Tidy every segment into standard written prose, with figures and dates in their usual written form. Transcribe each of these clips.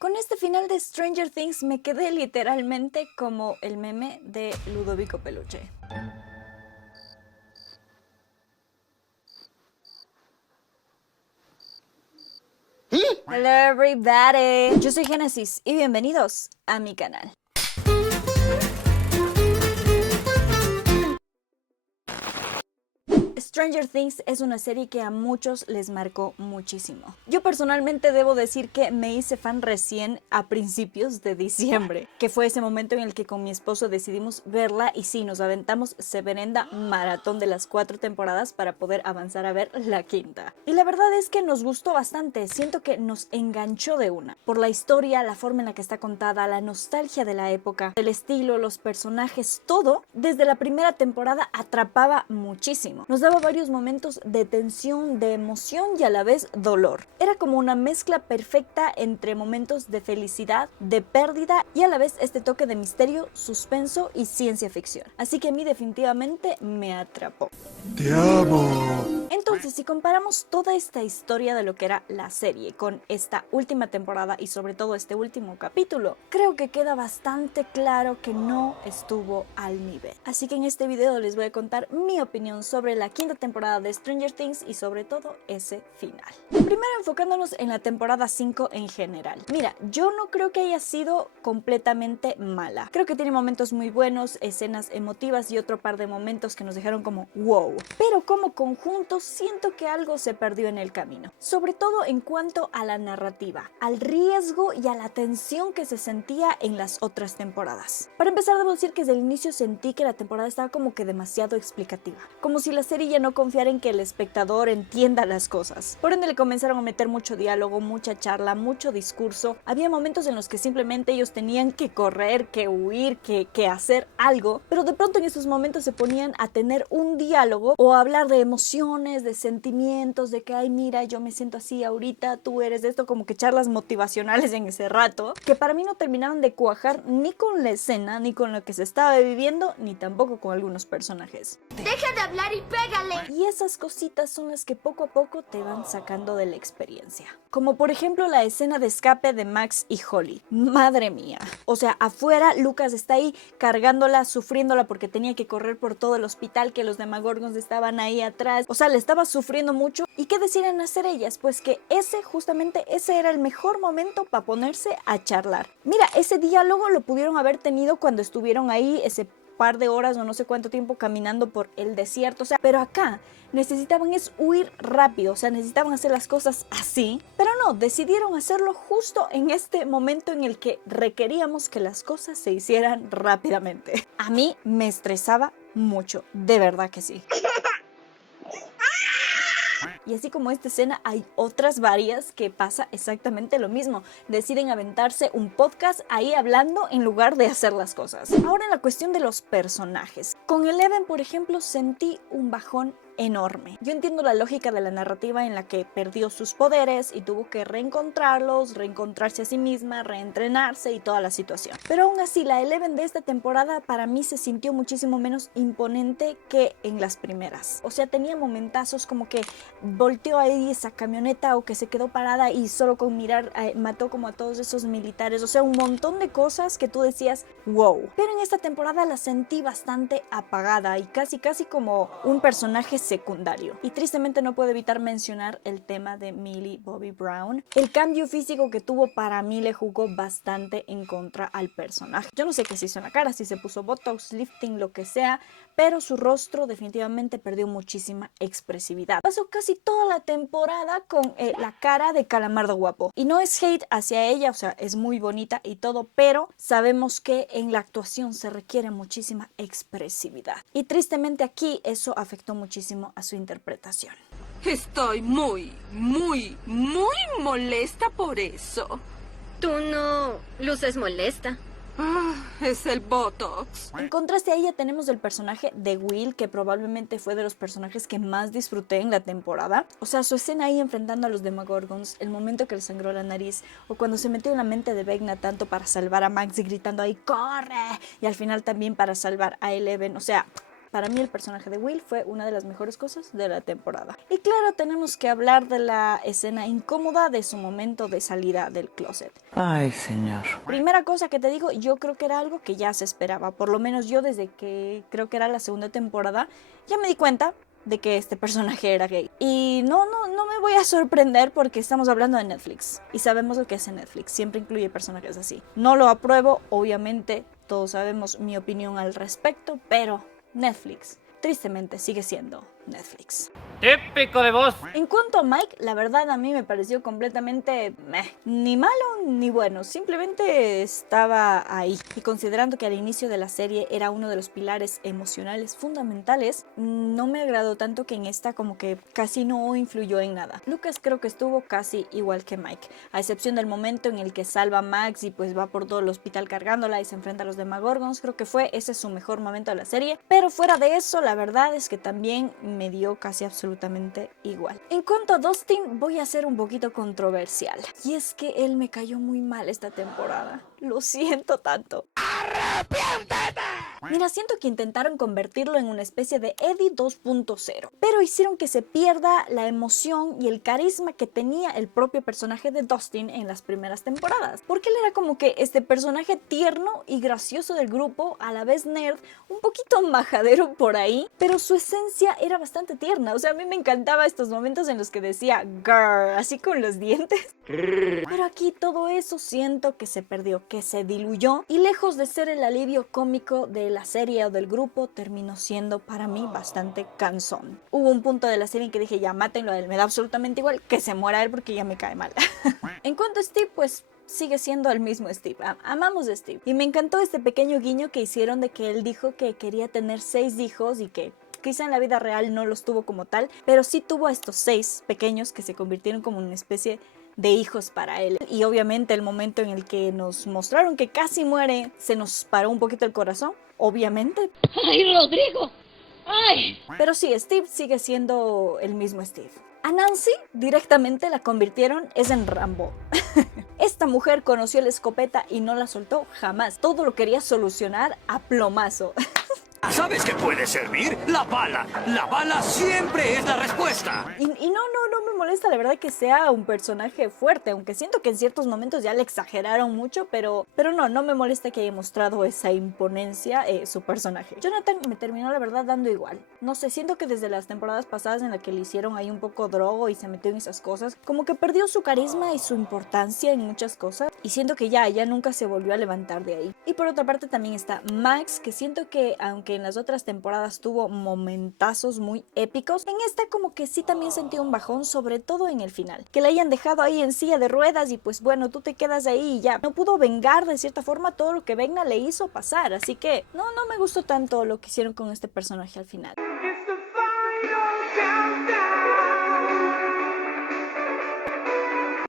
Con este final de Stranger Things me quedé literalmente como el meme de Ludovico Peluche. Hello everybody, yo soy Génesis y bienvenidos a mi canal. Stranger Things es una serie que a muchos les marcó muchísimo. Yo personalmente debo decir que me hice fan recién a principios de diciembre, que fue ese momento en el que con mi esposo decidimos verla y sí, nos aventamos severenda maratón de las 4 temporadas para poder avanzar a ver la quinta. Y la verdad es que nos gustó bastante, siento que nos enganchó de una. Por la historia, la forma en la que está contada, la nostalgia de la época, el estilo, los personajes, todo, desde la primera temporada atrapaba muchísimo. Nos daba varios momentos de tensión, de emoción y a la vez dolor. Era como una mezcla perfecta entre momentos de felicidad, de pérdida y a la vez este toque de misterio, suspenso y ciencia ficción. Así que a mí definitivamente me atrapó. ¡Te amo! Entonces, si comparamos toda esta historia de lo que era la serie con esta última temporada y sobre todo este último capítulo, creo que queda bastante claro que no estuvo al nivel. Así que en este video les voy a contar mi opinión sobre la quinta temporada de Stranger Things y sobre todo ese final. Primero enfocándonos en la temporada 5 en general. Mira, yo no creo que haya sido completamente mala. Creo que tiene momentos muy buenos, escenas emotivas y otro par de momentos que nos dejaron como wow. Pero como conjunto siento que algo se perdió en el camino. Sobre todo en cuanto a la narrativa, al riesgo y a la tensión que se sentía en las otras temporadas. Para empezar, debo decir que desde el inicio sentí que la temporada estaba como que demasiado explicativa. Como si la serie ya no confiara en que el espectador entienda las cosas. Por ende le comenzaron a meter mucho diálogo, mucha charla, mucho discurso. Había momentos en los que simplemente ellos tenían que correr, que huir, que hacer algo, pero de pronto en esos momentos se ponían a tener un diálogo o a hablar de emociones, de sentimientos, de que ay mira, yo me siento así ahorita, tú eres de esto, como que charlas motivacionales en ese rato, que para mí no terminaban de cuajar ni con la escena, ni con lo que se estaba viviendo, ni tampoco con algunos personajes. ¡Deja de hablar y pégale! Y esas cositas son las que poco a poco te van sacando de la experiencia. Como por ejemplo la escena de escape de Max y Holly. Madre mía. O sea, afuera Lucas está ahí cargándola, sufriéndola porque tenía que correr por todo el hospital, que los Demogorgons estaban ahí atrás. O sea, le estaba sufriendo mucho. ¿Y qué deciden hacer ellas? Pues que justamente ese era el mejor momento para ponerse a charlar. Mira, ese diálogo lo pudieron haber tenido cuando estuvieron ahí ese par de horas o no sé cuánto tiempo caminando por el desierto, o sea, pero acá necesitaban es huir rápido, o sea, necesitaban hacer las cosas así, pero no, decidieron hacerlo justo en este momento en el que requeríamos que las cosas se hicieran rápidamente. A mí me estresaba mucho, de verdad que sí. Y así como esta escena hay otras varias que pasa exactamente lo mismo. Deciden aventarse un podcast ahí hablando en lugar de hacer las cosas. Ahora en la cuestión de los personajes. Con Eleven, por ejemplo, sentí un bajón enorme. Yo entiendo la lógica de la narrativa en la que perdió sus poderes y tuvo que reencontrarlos, reencontrarse a sí misma, reentrenarse y toda la situación. Pero aún así, la Eleven de esta temporada para mí se sintió muchísimo menos imponente que en las primeras. O sea, tenía momentazos como que volteó ahí esa camioneta o que se quedó parada y solo con mirar mató como a todos esos militares. O sea, un montón de cosas que tú decías, wow. Pero en esta temporada la sentí bastante apagada y casi como un personaje secundario. Y tristemente no puedo evitar mencionar el tema de Millie Bobby Brown. El cambio físico que tuvo para mí le jugó bastante en contra al personaje. Yo no sé qué se hizo en la cara, si se puso botox, lifting, lo que sea, pero su rostro definitivamente perdió muchísima expresividad. Pasó casi toda la temporada con la cara de calamardo guapo. Y no es hate hacia ella, o sea, es muy bonita y todo, pero sabemos que en la actuación se requiere muchísima expresividad. Y tristemente aquí eso afectó muchísimo a su interpretación. Estoy muy molesta por eso. Tú no luces molesta. Es el Botox. En contraste a ella tenemos el personaje de Will, que probablemente fue de los personajes que más disfruté en la temporada. O sea, su escena ahí enfrentando a los Demogorgons, el momento que le sangró la nariz, o cuando se metió en la mente de Vecna tanto para salvar a Max y gritando ahí ¡corre! Y al final también para salvar a Eleven. O sea, Para mí el personaje de Will fue una de las mejores cosas de la temporada. Y claro, tenemos que hablar de la escena incómoda de su momento de salida del closet. Ay, señor. Primera cosa que te digo, yo creo que era algo que ya se esperaba. Por lo menos yo desde que creo que era la segunda temporada ya me di cuenta de que este personaje era gay. Y no me voy a sorprender porque estamos hablando de Netflix. Y sabemos lo que es en Netflix. Siempre incluye personajes así. No lo apruebo, obviamente. Todos sabemos mi opinión al respecto. Pero Netflix, tristemente, sigue siendo Netflix. Típico de vos. En cuanto a Mike, la verdad a mí me pareció completamente ni malo ni bueno, simplemente estaba ahí. Y considerando que al inicio de la serie era uno de los pilares emocionales fundamentales, no me agradó tanto que en esta como que casi no influyó en nada. Lucas creo que estuvo casi igual que Mike, a excepción del momento en el que salva a Max y pues va por todo el hospital cargándola y se enfrenta a los Demogorgons. Creo que ese es su mejor momento de la serie, pero fuera de eso la verdad es que también me dio casi absolutamente igual. En cuanto a Dustin, voy a ser un poquito controversial. Y es que él me cayó muy mal esta temporada. Lo siento tanto. ¡Arrepiéntete! Mira, siento que intentaron convertirlo en una especie de Eddie 2.0, pero hicieron que se pierda la emoción y el carisma que tenía el propio personaje de Dustin en las primeras temporadas. Porque él era como que este personaje tierno y gracioso del grupo, a la vez nerd, un poquito majadero por ahí, pero su esencia era bastante tierna. O sea, a mí me encantaba estos momentos en los que decía grrr, así con los dientes. Pero aquí todo eso siento que se perdió, que se diluyó, y lejos de ser el alivio cómico de la serie o del grupo, terminó siendo para mí bastante cansón. Hubo un punto de la serie en que dije, ya mátenlo a él, me da absolutamente igual que se muera él porque ya me cae mal. En cuanto a Steve, pues sigue siendo el mismo Steve. Amamos a Steve. Y me encantó este pequeño guiño que hicieron de que él dijo que quería tener 6 hijos y que quizá en la vida real no los tuvo como tal, pero sí tuvo a estos 6 pequeños que se convirtieron como una especie de hijos para él. Y obviamente el momento en el que nos mostraron que casi muere, se nos paró un poquito el corazón, obviamente. ¡Ay, Rodrigo! ¡Ay! Pero sí, Steve sigue siendo el mismo Steve. A Nancy directamente la convirtieron en Rambo. Esta mujer conoció la escopeta y no la soltó jamás. Todo lo quería solucionar a plomazo. ¿Sabes qué puede servir? La bala. La bala siempre es la respuesta. Y no me molesta la verdad que sea un personaje fuerte, aunque siento que en ciertos momentos ya le exageraron mucho, pero no me molesta que haya mostrado esa imponencia su personaje. Jonathan me terminó la verdad dando igual. No sé, siento que desde las temporadas pasadas en las que le hicieron ahí un poco drogo y se metió en esas cosas, como que perdió su carisma y su importancia en muchas cosas, y siento que ya nunca se volvió a levantar de ahí. Y por otra parte también está Max, que siento que aunque en las otras temporadas tuvo momentazos muy épicos, en esta como que sí también sentí un bajón, sobre todo en el final, que la hayan dejado ahí en silla de ruedas y pues bueno, tú te quedas ahí y ya. No pudo vengar de cierta forma todo lo que Vecna le hizo pasar, así que no me gustó tanto lo que hicieron con este personaje al final.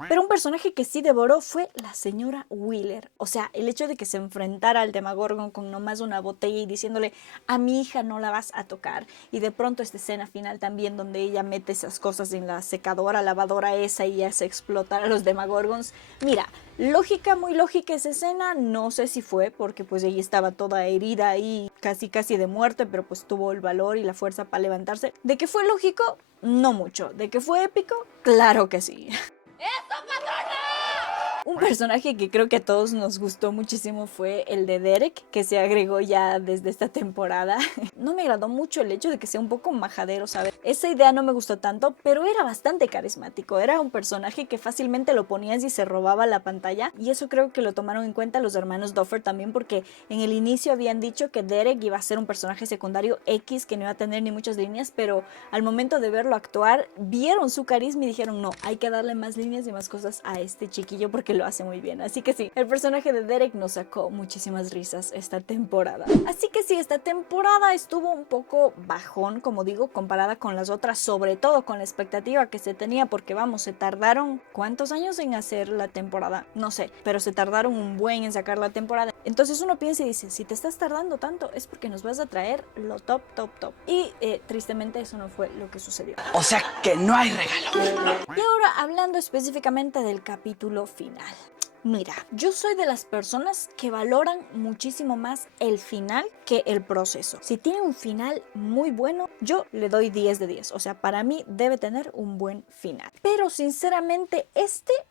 Pero un personaje que sí devoró fue la señora Wheeler. O sea, el hecho de que se enfrentara al Demogorgon con nomás una botella y diciéndole a mi hija no la vas a tocar. Y de pronto esta escena final también donde ella mete esas cosas en la secadora, lavadora esa y hace explotar a los Demogorgons. Mira, lógica, muy lógica esa escena. No sé si fue porque pues ella estaba toda herida y casi de muerte, pero pues tuvo el valor y la fuerza para levantarse. ¿De que fue lógico? No mucho. ¿De que fue épico? Claro que sí. ¡Eso, patrona! Un personaje que creo que a todos nos gustó muchísimo fue el de Derek, que se agregó ya desde esta temporada. No me agradó mucho el hecho de que sea un poco majadero, ¿sabes? Esa idea no me gustó tanto, pero era bastante carismático. Era un personaje que fácilmente lo ponías y se robaba la pantalla, y eso creo que lo tomaron en cuenta los hermanos Duffer también, porque en el inicio habían dicho que Derek iba a ser un personaje secundario X, que no iba a tener ni muchas líneas, pero al momento de verlo actuar, vieron su carisma y dijeron, no, hay que darle más líneas y más cosas a este chiquillo porque lo hace muy bien. Así que sí, el personaje de Derek nos sacó muchísimas risas esta temporada. Así que sí, esta temporada estuvo un poco bajón, como digo, comparada con las otras, sobre todo con la expectativa que se tenía, porque vamos, se tardaron ¿cuántos años en hacer la temporada? No sé, pero se tardaron un buen en sacar la temporada. Entonces uno piensa y dice, si te estás tardando tanto es porque nos vas a traer lo top. Y tristemente eso no fue lo que sucedió. O sea que no hay regalo. Y ahora hablando específicamente del capítulo final. Mira, yo soy de las personas que valoran muchísimo más el final que el proceso. Si tiene un final muy bueno, yo le doy 10 de 10. O sea, para mí debe tener un buen final. Pero sinceramente,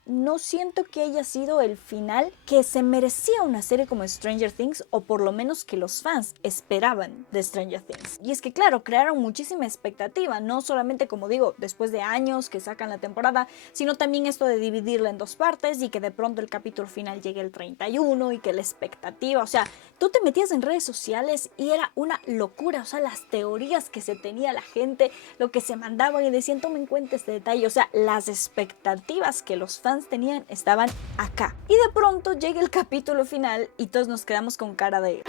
no siento que haya sido el final que se merecía una serie como Stranger Things, o por lo menos que los fans esperaban de Stranger Things. Y es que claro, crearon muchísima expectativa, no solamente, como digo, después de años que sacan la temporada, sino también esto de dividirla en dos partes y que de pronto el capítulo final llegue el 31 y que la expectativa, o sea, tú te metías en redes sociales y era una locura, o sea, las teorías que se tenía la gente, lo que se mandaban y decían, tomen en cuenta este detalle, o sea, las expectativas que los fans tenían estaban acá. Y de pronto llega el capítulo final y todos nos quedamos con cara de...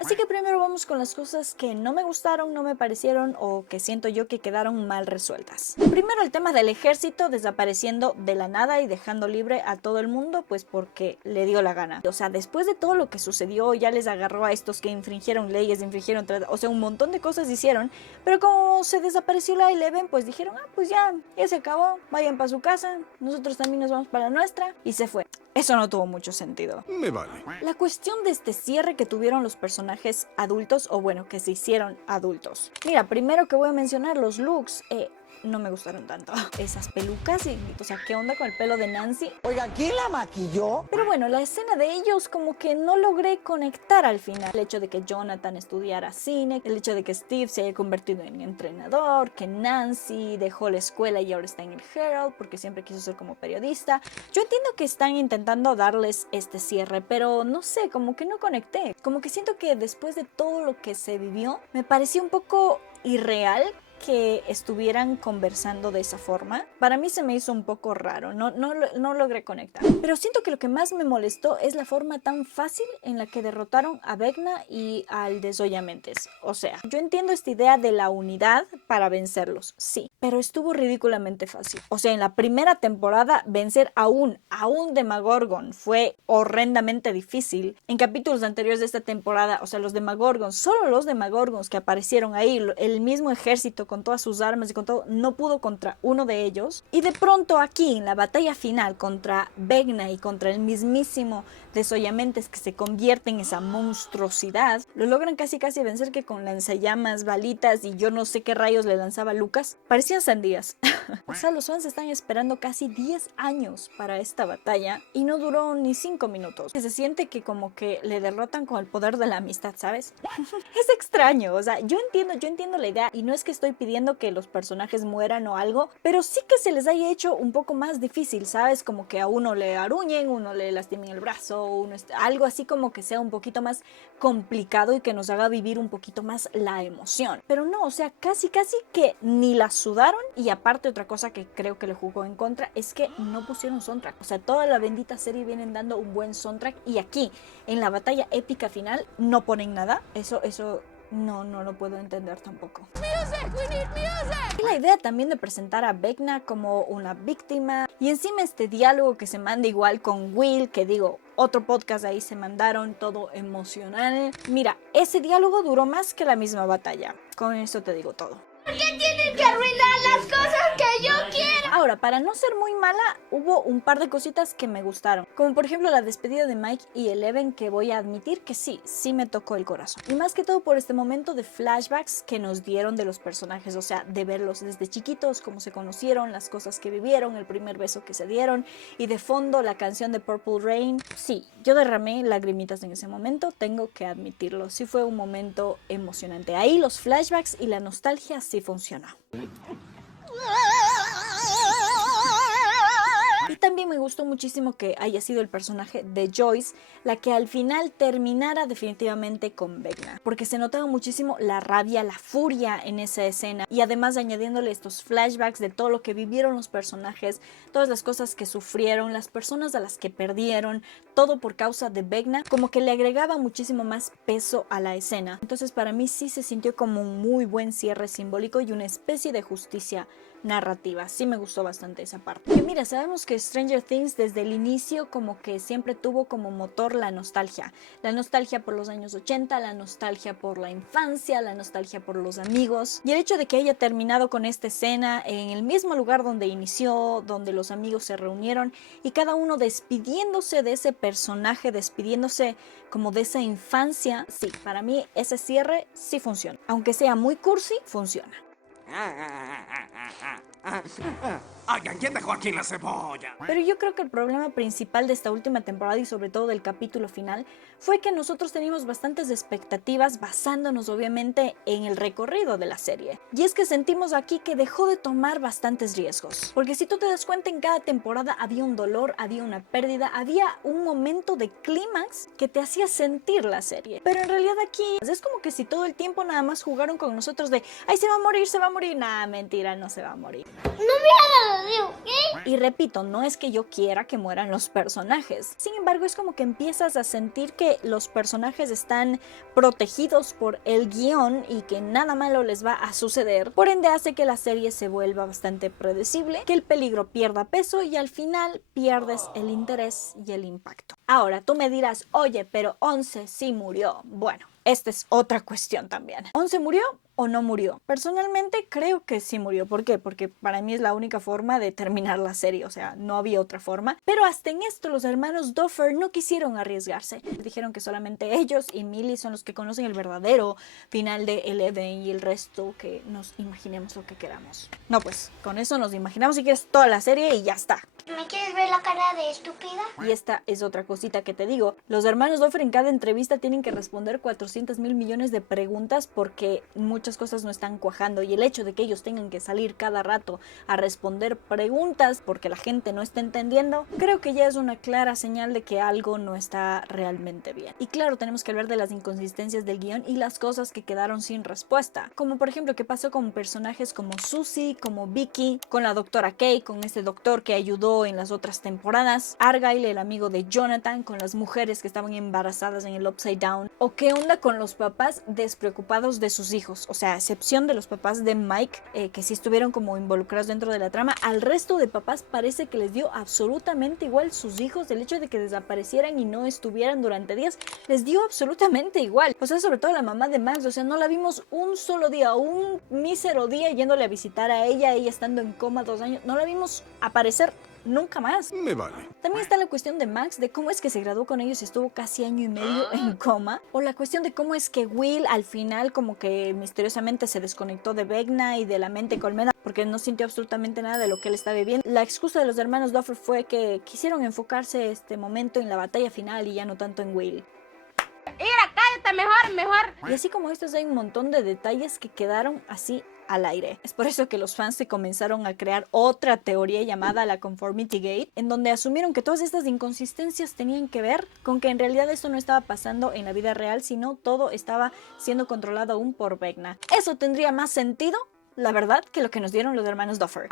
Así que primero vamos con las cosas que no me gustaron, no me parecieron o que siento yo que quedaron mal resueltas. Primero el tema del ejército desapareciendo de la nada y dejando libre a todo el mundo pues porque le dio la gana. O sea, después de todo lo que sucedió ya les agarró a estos que infringieron leyes, o sea, un montón de cosas hicieron, pero como se desapareció la Eleven pues dijeron, pues ya se acabó, vayan para su casa, nosotros también nos vamos para la nuestra y se fue. Eso no tuvo mucho sentido. Me vale. La cuestión de este cierre que tuvieron los personajes adultos, o bueno, que se hicieron adultos. Mira, primero que voy a mencionar los looks. No me gustaron tanto. Esas pelucas, o sea, ¿qué onda con el pelo de Nancy? Oiga, ¿quién la maquilló? Pero bueno, la escena de ellos como que no logré conectar al final. El hecho de que Jonathan estudiara cine, el hecho de que Steve se haya convertido en entrenador, que Nancy dejó la escuela y ahora está en el Herald porque siempre quiso ser como periodista. Yo entiendo que están intentando darles este cierre, pero no sé, como que no conecté. Como que siento que después de todo lo que se vivió, me pareció un poco irreal que estuvieran conversando de esa forma. Para mí se me hizo un poco raro, no logré conectar. Pero siento que lo que más me molestó es la forma tan fácil en la que derrotaron a Vecna y al de Zoya Mendes. O sea, yo entiendo esta idea de la unidad para vencerlos, sí, pero estuvo ridículamente fácil. O sea, en la primera temporada vencer a un Demogorgon fue horrendamente difícil. En capítulos anteriores de esta temporada, o sea, los Demogorgons, solo los Demogorgons que aparecieron ahí, el mismo ejército con todas sus armas y con todo, no pudo contra uno de ellos. Y de pronto aquí, en la batalla final contra Vecna y contra el mismísimo Desollamentes que se convierte en esa monstruosidad, lo logran casi vencer, que con lanzallamas, balitas y yo no sé qué rayos le lanzaba Lucas. Parecían sandías. O sea, los fans están esperando casi 10 años para esta batalla y no duró ni 5 minutos. Se siente que como que le derrotan con el poder de la amistad, ¿sabes? Es extraño, o sea, yo entiendo la idea y no es que estoy pidiendo que los personajes mueran o algo, pero sí que se les haya hecho un poco más difícil, ¿sabes? Como que a uno le aruñen, uno le lastimen el brazo, algo así como que sea un poquito más complicado y que nos haga vivir un poquito más la emoción. Pero no, o sea, casi que ni la sudaron. Y aparte otra cosa que creo que le jugó en contra es que no pusieron soundtrack. O sea, toda la bendita serie vienen dando un buen soundtrack y aquí en la batalla épica final no ponen nada. Eso no lo puedo entender tampoco. Y la idea también de presentar a Vecna como una víctima y encima este diálogo que se manda igual con Will, que digo, otro podcast ahí se mandaron, todo emocional. Mira, ese diálogo duró más que la misma batalla. Con eso te digo todo. ¿Por qué tienen que arruinar las cosas que yo quiero? Ahora, para no ser muy mala, hubo un par de cositas que me gustaron. Como por ejemplo la despedida de Mike y Eleven, que voy a admitir que sí me tocó el corazón. Y más que todo por este momento de flashbacks que nos dieron de los personajes. O sea, de verlos desde chiquitos, cómo se conocieron, las cosas que vivieron, el primer beso que se dieron. Y de fondo la canción de Purple Rain. Sí, yo derramé lagrimitas en ese momento, tengo que admitirlo. Sí fue un momento emocionante. Ahí los flashbacks y la nostalgia sí funcionó. Y también me gustó muchísimo que haya sido el personaje de Joyce la que al final terminara definitivamente con Vecna, porque se notaba muchísimo la rabia, la furia en esa escena, y además añadiéndole estos flashbacks de todo lo que vivieron los personajes, todas las cosas que sufrieron, las personas a las que perdieron, todo por causa de Vecna, como que le agregaba muchísimo más peso a la escena. Entonces para mí sí se sintió como un muy buen cierre simbólico y una especie de justicia narrativa. Sí me gustó bastante esa parte. Y mira, sabemos que Stranger Things desde el inicio como que siempre tuvo como motor la nostalgia. La nostalgia por los años 80, la nostalgia por la infancia, la nostalgia por los amigos. Y el hecho de que haya terminado con esta escena en el mismo lugar donde inició, donde los amigos se reunieron y cada uno despidiéndose de ese personaje, despidiéndose como de esa infancia, sí, para mí ese cierre sí funciona. Aunque sea muy cursi, funciona. Oigan, ¿quién dejó aquí la cebolla? Pero yo creo que el problema principal de esta última temporada y sobre todo del capítulo final fue que nosotros teníamos bastantes expectativas basándonos obviamente en el recorrido de la serie. Y es que sentimos aquí que dejó de tomar bastantes riesgos. Porque si tú te das cuenta, en cada temporada había un dolor, había una pérdida, había un momento de clímax que te hacía sentir la serie. Pero en realidad aquí es como que si todo el tiempo nada más jugaron con nosotros de ¡ay, se va a morir, se va a morir! Nah, mentira, no se va a morir. No me hagas de ¿ok? Y repito, no es que yo quiera que mueran los personajes. Sin embargo, es como que empiezas a sentir que los personajes están protegidos por el guión y que nada malo les va a suceder. Por ende, hace que la serie se vuelva bastante predecible, que el peligro pierda peso y al final pierdes el interés y el impacto. Ahora, tú me dirás, oye, pero 11 sí murió. Bueno, esta es otra cuestión también. ¿11 murió o no murió? Personalmente creo que sí murió. ¿Por qué? Porque para mí es la única forma de terminar la serie, o sea, no había otra forma. Pero hasta en esto los hermanos Duffer no quisieron arriesgarse. Dijeron que solamente ellos y Millie son los que conocen el verdadero final de Eleven y el resto que nos imaginemos lo que queramos. No, pues, con eso nos imaginamos si quieres toda la serie y ya está. ¿Me quieres ver la cara de estúpida? Y esta es otra cosita que te digo. Los hermanos Duffer en cada entrevista tienen que responder 400,000 millones de preguntas porque muchas cosas no están cuajando. Y el hecho de que ellos tengan que salir cada rato a responder preguntas porque la gente no está entendiendo, creo que ya es una clara señal de que algo no está realmente bien. Y claro, tenemos que hablar de las inconsistencias del guión y las cosas que quedaron sin respuesta. Como por ejemplo, qué pasó con personajes como Susie, como Vicky, con la doctora Kay, con este doctor que ayudó en las otras temporadas, Argyle, el amigo de Jonathan, con las mujeres que estaban embarazadas en el Upside Down, o qué onda con los papás despreocupados de sus hijos, o sea, a excepción de los papás de Mike, que sí estuvieron como involucrados dentro de la trama, al resto de papás parece que les dio absolutamente igual sus hijos, el hecho de que desaparecieran y no estuvieran durante días, les dio absolutamente igual, o sea, sobre todo la mamá de Max, o sea, no la vimos un solo día, un mísero día yéndole a visitar a ella estando en coma 2 años, no la vimos aparecer nunca más. Me vale. También está la cuestión de Max, de cómo es que se graduó con ellos y estuvo casi año y medio en coma. O la cuestión de cómo es que Will al final como que misteriosamente se desconectó de Vecna y de la mente colmena porque no sintió absolutamente nada de lo que él estaba viviendo. La excusa de los hermanos Duffer fue que quisieron enfocarse este momento en la batalla final y ya no tanto en Will. Mira, cállate, mejor. Y así como estos hay un montón de detalles que quedaron así al aire. Es por eso que los fans se comenzaron a crear otra teoría llamada la Conformity Gate, en donde asumieron que todas estas inconsistencias tenían que ver con que en realidad esto no estaba pasando en la vida real, sino todo estaba siendo controlado aún por Vecna. Eso tendría más sentido, la verdad, que lo que nos dieron los hermanos Duffer.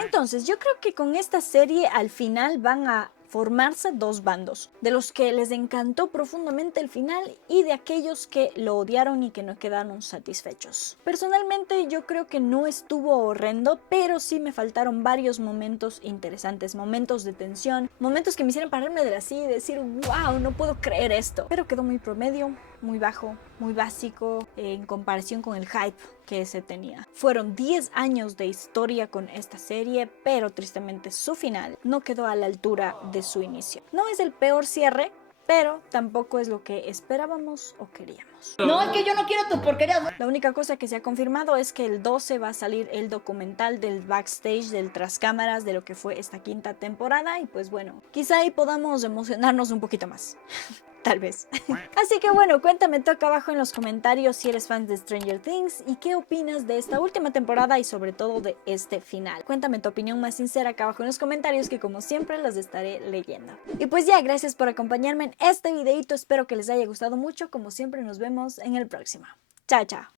Entonces, yo creo que con esta serie al final van a formarse dos bandos, de los que les encantó profundamente el final y de aquellos que lo odiaron y que no quedaron satisfechos. Personalmente yo creo que no estuvo horrendo, pero sí me faltaron varios momentos interesantes, momentos de tensión, momentos que me hicieron pararme de la silla y decir wow, no puedo creer esto, pero quedó muy promedio, muy bajo, muy básico en comparación con el hype que se tenía. Fueron 10 años de historia con esta serie, pero tristemente su final no quedó a la altura de su inicio. No es el peor cierre, pero tampoco es lo que esperábamos o queríamos. No, es que yo no quiero tus porquerías. La única cosa que se ha confirmado es que el 12 va a salir el documental del backstage, del tras cámaras, de lo que fue esta quinta temporada y pues bueno, quizá ahí podamos emocionarnos un poquito más. Tal vez. Así que bueno, cuéntame tú acá abajo en los comentarios si eres fan de Stranger Things y qué opinas de esta última temporada y sobre todo de este final. Cuéntame tu opinión más sincera acá abajo en los comentarios que como siempre los estaré leyendo. Y pues ya, gracias por acompañarme en este videito, espero que les haya gustado mucho, como siempre nos vemos en el próximo. Chao, chao.